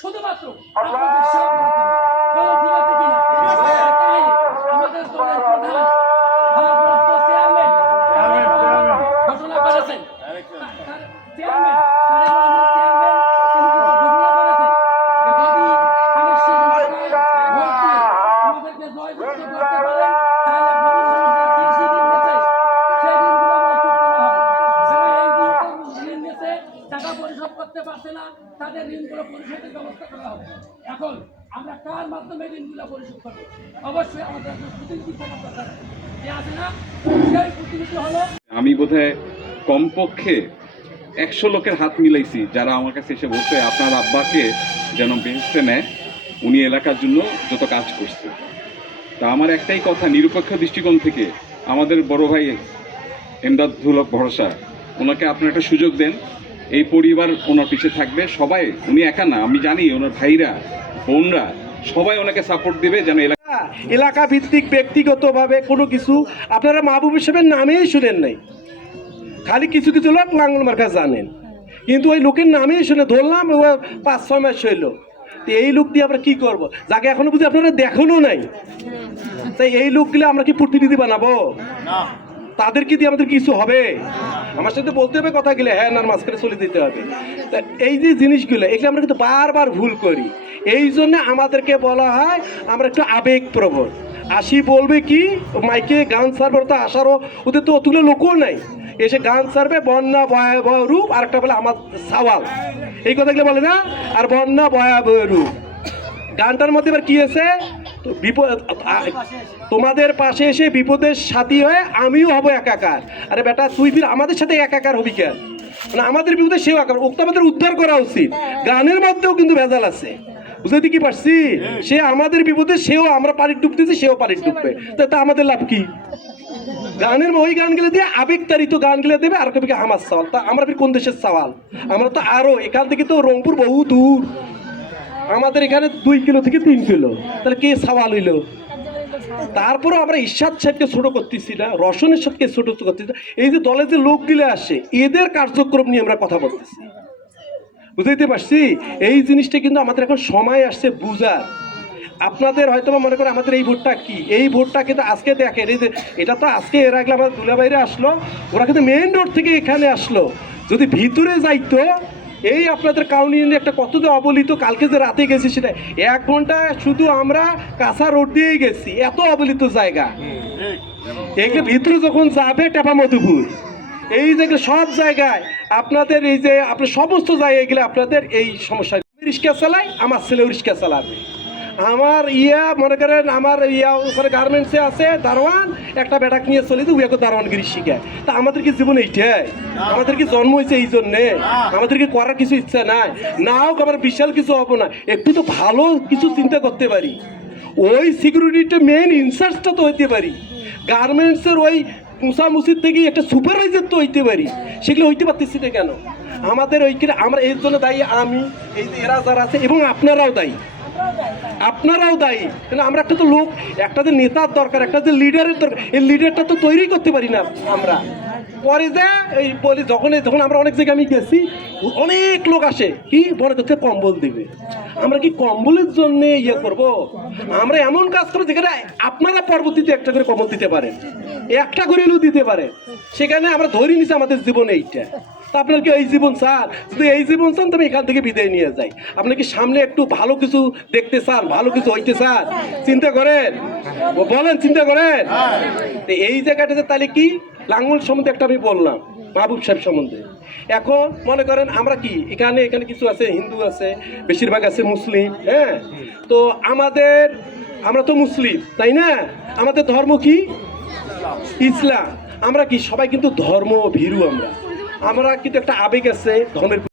শুধুমাত্র আমাদের দলের প্রধান ভারপ্রাপ্ত চেয়ারম্যান ঘোষণা করেছেন তার চেয়ারম্যান তারেক রহমান পরিশোধ করতে পারছে না, তাদের ঋণগুলো পরিশোধের ব্যবস্থা করা হবে। এখন আমরা কার মাধ্যমে ঋণগুলো পরিশোধ করব? অবশ্যই আমাদের প্রতিনিধি থাকার দরকার। যে আছে না? সেই প্রতিনিধি হলো আমি বোধহয় কমপক্ষে একশো লোকের হাত মিলাইছি যারা আমার কাছে এসে বলছে, আপনার আব্বাকে যেন বেহেস্তে নেয়, উনি এলাকার জন্য যত কাজ করছে। তা আমার একটাই কথা, নিরপেক্ষ দৃষ্টিকোণ থেকে আমাদের বড় ভাই এমদাদুল ভরসা, ওনাকে আপনার একটা সুযোগ দেন। এই পরিবার ওনার পিছে থাকবে সবাই উনি একা না আমি জানি ওনার ভাইরা বোনরা সবাই ওনাকে সাপোর্ট দিবে যেন এলাকা এলাকা ভিত্তিক ব্যক্তিগতভাবে কোনো কিছু আপনারা মাহবুব সাহেবের নামেই শুনেন নাই। খালি কিছু কিছু লোক লাঙ্গল মার্কা জানেন। কিন্তু ওই লোকের নামেই শুনে ধরলাম ও পাঁচ ছয় মাস হইল। তো এই লোক দিয়ে আমরা কি করব? যাকে এখনও বুঝি আপনারা দেখানো নাই। তাই এই লোকগুলো আমরা কি প্রতিনিধি বানাবো? তাদের কি দিয়ে আমাদের কিছু হবে। আমার সাথে বলতে হবে কথা গেলে হ্যাঁ না মাঝখানে চলে দিতে হবে। তা এই যে জিনিসগুলো, এগুলো আমরা কিন্তু বারবার ভুল করি। এই জন্য আমাদেরকে বলা হয়, আমরা একটু আবেগপ্রবণ। আসি বলবে কি, মাইকে গান সার্ভার তো আসারও ওদের তো অতগুলো লোকও নাই। এসে গান সারবে, বন্যা ভয়াবহ রূপ, আর একটা বলে আমার সাওয়াল। এই কথাগুলো বলে না, আর বন্যা ভয়াবহ রূপ। গানটার মধ্যে এবার কি আছে? বিপদ তোমাদের পাশে এসে বিপদের সাথী হয়ে আমিও হব একাকার। আরে বেটা, তুই ফির আমাদের সাথে একাকার হবি কেন? মানে আমাদের বিপদে সেও ওকে তো আমাদের উদ্ধার করা উচিত। গানের মধ্যেও কিন্তু ভেজাল আছে। বুঝতে কি পারছি? সে আমাদের বিপদে, সেও আমরা পানির ডুবতেছি সেও পানির ডুববে তা আমাদের লাভ কি? গানের ওই গানগুলো দিয়ে আবেগতাড়িত গানগুলো দেবে আর কবি আমার সওয়াল তা, আমরা কোন দেশের সওয়াল আমরা তো আরও, এখান থেকে তো রংপুর বহু দূর। আমাদের এখানে দুই কিলো থেকে তিন কিলো। তাহলে কে সওয়াল হইল তারপরে আমরা ঈশ্বাদ সাহেবকে ছোট করতেছি না রসনের সাথে ছোট করতেছি না। এই যে দলে যে লোকগুলো আসে, এদের কার্যক্রম নিয়ে আমরা কথা বলতেছি। বুঝতে পারছি? এই জিনিসটা কিন্তু আমাদের এখন সময় আসছে বুঝার। আপনাদের হয়তো মনে করেন আমাদের এই ভোটটা কি? এই ভোটটা কিন্তু আজকে দেখেন, এই যে এটা তো আজকে এর আগে আমার দুলাবাইরে আসলো, ওরা কিন্তু মেইন রোড থেকে এখানে আসলো। যদি ভিতরে যাইতো এই আপনাদের কাউন্টিংয়ে একটা কত যে অবলিত, কালকে যে রাতে গেছি সেটা, এক ঘণ্টা শুধু আমরা কাঁচা রোড দিয়েই গেছি, এত অবলিত জায়গা। এগুলো ভিতরে যখন যাবে টেপা মধুপুর। এই জায়গা সব জায়গায় আপনাদের এই যে, আপনার সমস্ত জায়গায় গেলে আপনাদের এই সমস্যা। রিক্সা চালায়, আমার ছেলেও রিস্কা চালাবে। আমার ইয়া, মনে করেন আমার ইয়া ওখানে গার্মেন্টসে আছে দারোয়ান, একটা বেটাক নিয়ে চলে তো, উয়াকে দারোয়ানগিরি শিখায়। তা আমাদের কি জীবন এইটাই আমাদের কি জন্ম হয়েছে এই জন্যে? আমাদের কি করার কিছু ইচ্ছা নাই? না হোক আমার বিশাল কিছু হব না। একটু তো ভালো কিছু চিন্তা করতে পারি। ওই সিকিউরিটিটা মেন ইনচার্জটা তো হইতে পারি। গার্মেন্টসের ওই মুসামুসির থেকে একটা সুপারভাইজার তো হইতে পারি। সেগুলো হইতে পারতেছি না কেন? আমাদের ওইখানে, আমরা এর জন্য দায়ী, আমি, এই যে এরা যারা আছে, এবং আপনারাও দায়ী। আপনারাও দায়ী। কিন্তু আমরা একটা তো লোক, একটা যে নেতার দরকার, একটা যে লিডারের দরকার, এই লিডারটা তো তৈরি করতে পারি না আমরা। পরে যে এই বলি, যখন যখন আমরা অনেক জায়গায় আমি গেছি, অনেক লোক আসে, কি? মনে করছে কম্বল দিবে। আমরা কি কম্বলের জন্য ইয়ে করব? আমরা এমন কাজ করব যেখানে আপনারা পরবর্তীতে একটা করে কম্বল দিতে পারেন। একটা করে দিতে পারে। সেখানে আমরা ধরে নিছি আমাদের জীবনে এইটা। তা আপনার কি এই জীবন চান যদি এই জীবন চান, তবে এখান থেকে বিদায় নিয়ে যাই। আপনি কি সামনে একটু ভালো কিছু দেখতে চান? ভালো কিছু হইতে চান? চিন্তা করেন। বলেন, চিন্তা করেন। তো এই জায়গাটাতে তাহলে কি? লাঙ্গল সম্বন্ধে একটা আমি বললাম, মাহবুব সাহেব সম্বন্ধে। এখন মনে করেন আমরা কি? এখানে এখানে কিছু আছে, হিন্দু আছে, বেশিরভাগ আছে মুসলিম হ্যাঁ? তো আমাদের, আমরা তো মুসলিম, তাই না? আমাদের ধর্ম কি? ইসলাম। আমরা কি সবাই কিন্তু ধর্ম ভীরু আমরা। আমরা কিন্তু একটা আবেগ আছে ধর্মের